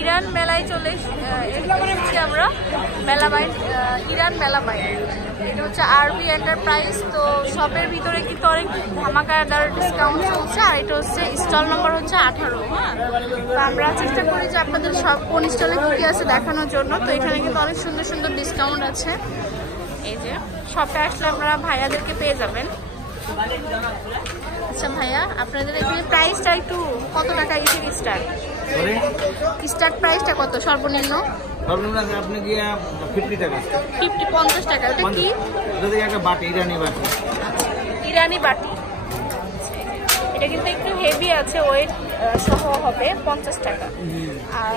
Iran মেলায় চলে এসেছি আমরা। মেলামাইন আহ, ইরান মেলামাইন এটা হচ্ছে আরবি এন্টারপ্রাইজ তো শপের ভিতরে কিন্তু অনেক ধামাকাদার ডিসকাউন্ট চলছে আর এটা হচ্ছে স্টল নম্বর হচ্ছে আঠারো হ্যাঁ? তো আমরা চেষ্টা করি যে আপনাদের সব কোন স্টলে কী আছে দেখানোর জন্য। তো এখানে কিন্তু অনেক সুন্দর সুন্দর ডিসকাউন্ট আছে। এই যে শপে আসলে আপনারা ভাইয়াদেরকে পেয়ে যাবেন। আচ্ছা ভাইয়া আপনাদের এখানে প্রাইসটা একটু কত টাকা থেকে স্টার্ট স্টার্ট প্রাইসটা কত? সর্বনিম্ন? প্রবলেম আপনি গিয়ে ফিফটি টাকা। ফিফটি পঞ্চাশ টাকা। ওটা কি? যদি একটা বাটি ইরানি বাটি। ইরানি বাটি। এটা কিন্তু একটু হেভি আছে ওয়েট সহ হবে পঞ্চাশ টাকা। আর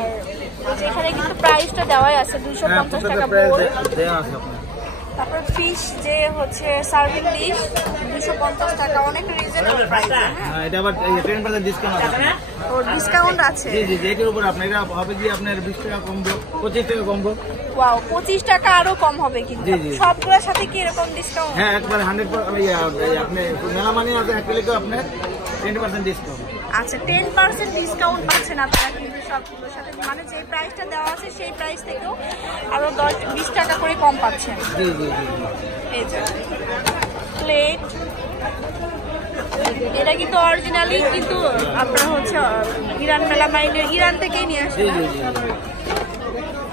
এখানে কিন্তু প্রাইসটা দেওয়াই আছে দুশো হ্যাঁ পঞ্চাশ আপনাদের টাকা প্রাইস দেওয়া আছে আপনার। তারপর ফিশ যে হচ্ছে সার্ভিং ডিশ দুশো পঞ্চাশ টাকা অনেক রিজনেবল প্রাইস হ্যাঁ হ্যাঁ, এটা আবার টেন পার্সেন্ট ডিসকাউন্ট। ও ডিসকাউন্ট আছে। জি জি যেটির উপর আপনার এটা হবে কি আপনার বিশ টাকা কমবো পঁচিশ টাকা কমবো? ওয়াও পঁচিশ টাকা আরও কম হবে কিন্তু। সবগুলোর সাথে কি এরকম ডিসকাউন্ট হ্যাঁ একবার হান্ড্রেড আপনি মেলা মানি আছে এক কিলোকে আপনার টোয়েন্টি পার্সেন্ট ডিসকাউন্ট আচ্ছা টেন পার্সেন্ট ডিসকাউন্ট পাচ্ছেন আপনারা কিন্তু সবগুলোর সাথে। মানে যে প্রাইসটা দেওয়া আছে সেই প্রাইস থেকেও আরও দশ বিশ টাকা করে কম পাচ্ছেন। জি জি জি। এই যে প্লেট এটা কিন্তু অরিজিনালি কিন্তু আপনার হচ্ছে ইরান মেলা মাইনের ইরান থেকেই নিয়ে আসে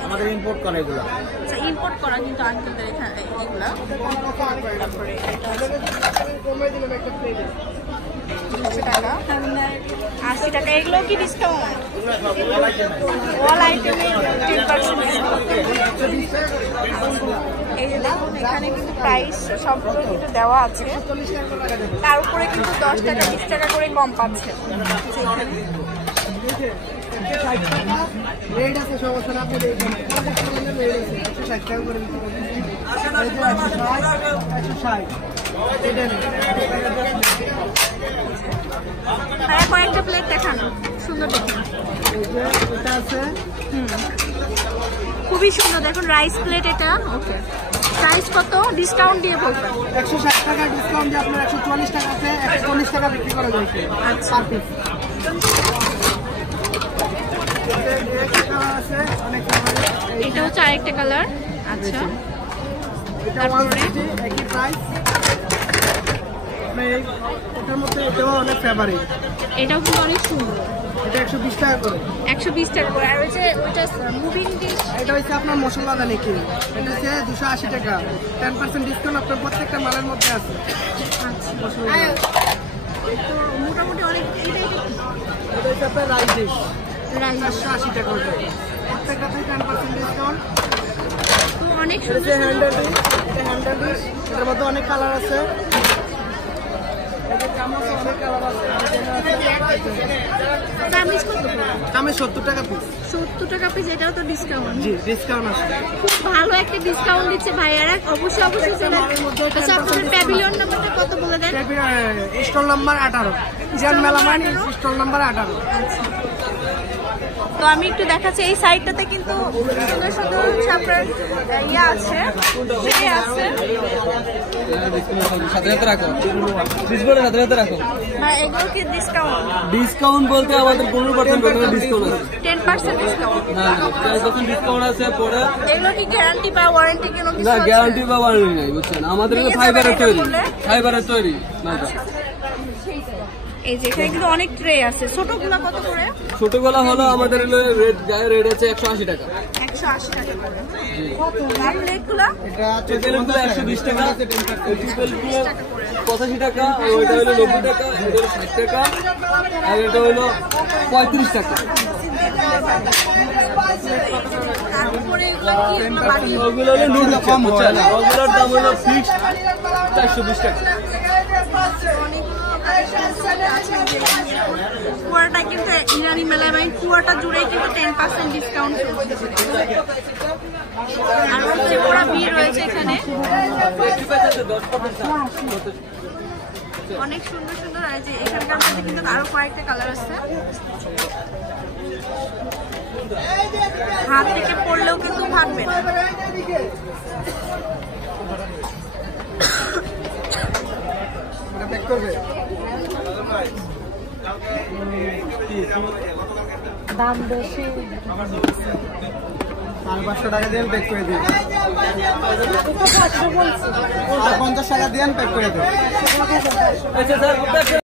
আমাদের ইম্পোর্ট করে এগুলো। আচ্ছা ইম্পোর্ট করা কিন্তু আঙ্কেলদের এখানে এগুলা। তারপরে এটা আশি টাকা এগুলো কি ডিসকাউন্ট অল আইটেমে টেন পার্সেন্ট এই যে দেখুন এখানে কিন্তু প্রাইস সবগুলো কিন্তু দেওয়া আছে। তার উপরে কিন্তু দশ টাকা বিশ টাকা করে কম পাচ্ছে। কয়েকটা প্লেট দেখান সুন্দর দেখুন। খুবই সুন্দর দেখুন রাইস প্লেট এটা। ওকে প্রাইস কত? ডিসকাউন্ট দিয়ে বলবেন একশো ষাট টাকা ডিসকাউন্ট দিয়ে আপনার একশো চল্লিশ টাকা আছে একশো চল্লিশ টাকা বিক্রি করা যাচ্ছে আচ্ছা। এটা হচ্ছে আরেকটা কালার আচ্ছা। এটা ওয়ান ফিফটি একই প্রাইস এটার মধ্যে এটাও অনেক ফেভারিট এটাও কিন্তু অনেক সুন্দর। এটা একশো বিশ টাকা করে। একশো বিশ টাকা করে। আর ওই যে ওইটা মুভিং ডিশ এটা হচ্ছে আপনার মশলা দানি এটা হচ্ছে দুশো আশি টাকা। টেন পার্সেন্ট ডিসকাউন্ট আপনার প্রত্যেকটা মালের মধ্যে আছে। মশলা দানি। তো মোটামুটি অনেক এটাই এটা হচ্ছে আপনার রাইস ডিশ রাইস চারশো আশি টাকা করে। টেন পার্সেন্ট ডিসকাউন্ট তো অনেক সুন্দর। হ্যান্ডেল ডিশ হ্যান্ডেল ডিশ এটার মধ্যে অনেক কালার আছে এটা চামচ অনেক কালার আছে কামিজ সত্তর টাকা পিস সত্তর টাকা পিস এটাও তো ডিসকাউন্ট জি ডিসকাউন্ট আছে। খুব ভালো একটা ডিসকাউন্ট দিচ্ছে ভাইয়ারা। অবশ্যই অবশ্যই চলে আচ্ছা আপনাদের প্যাভিলিয়ন নাম্বারটা কত বলে দেন? স্টল নাম্বার আঠারো। জিয়ান মেলা মানে স্টল নাম্বার আঠারো। তো আমি একটু দেখাচ্ছি এই সাইডটাতে কিন্তু সুন্দর সুন্দর হচ্ছে আপনার ইয়ে আছে ট্রে ডিসকাউন্ট সাথে সাথে রাখো না এগুলো কি ডিসকাউন্ট ডিসকাউন্ট বলতে আমাদের পনেরো পার্সেন্ট ডিসকাউন্ট আছে। টেন পার্সেন্ট ডিসকাউন্ট আছে পরে এগুলো কি গ্যারান্টি বা ওয়ারেন্টি কোনো না গ্যারান্টি বা ওয়ারেন্টি নাই বুঝছেন? আমাদের নিয়ে যাবেন ফাইবারের এটা তৈরি? ফাইবারের তৈরি নৌকা এই যে এখানে কিন্তু অনেক ট্রে আছে। ছোটগুলো কত করে? ছোটবেলা হলো আমাদের হলো রেট গায়ে রেট আছে একশো আশি টাকা। একশো আশি টাকা করে। আর প্লেটগুলো একশো বিশ টাকা। আর ওইটা হলো নব্বই টাকা এটা হলো ষাট টাকা আর এটা হলো পঁয়ত্রিশ টাকা। তারপরে এগুলো কি এগুলো বাটি ওগুলো হলো কম হচ্ছে। না। ওগুলোর দাম হলো ফিক্সড টাকা। কুয়াটা কিন্তু ইরানি মেলায় মানে কুয়াটা জুড়ে কিন্তু টেন পার্সেন্ট ডিসকাউন্ট আর হচ্ছে পুরো ভিড় রয়েছে এখানে। অনেক সুন্দর সুন্দর আছে এখানকার মধ্যে কিন্তু আরও কয়েকটা কালার আছে। হাত থেকে পড়লেও কিন্তু ভাঙবে না। করবে? দাম বেশি। আর পাঁচশো টাকা দিয়ে প্যাক করে দিন পঞ্চাশ টাকা দিয়ে প্যাক করে দিন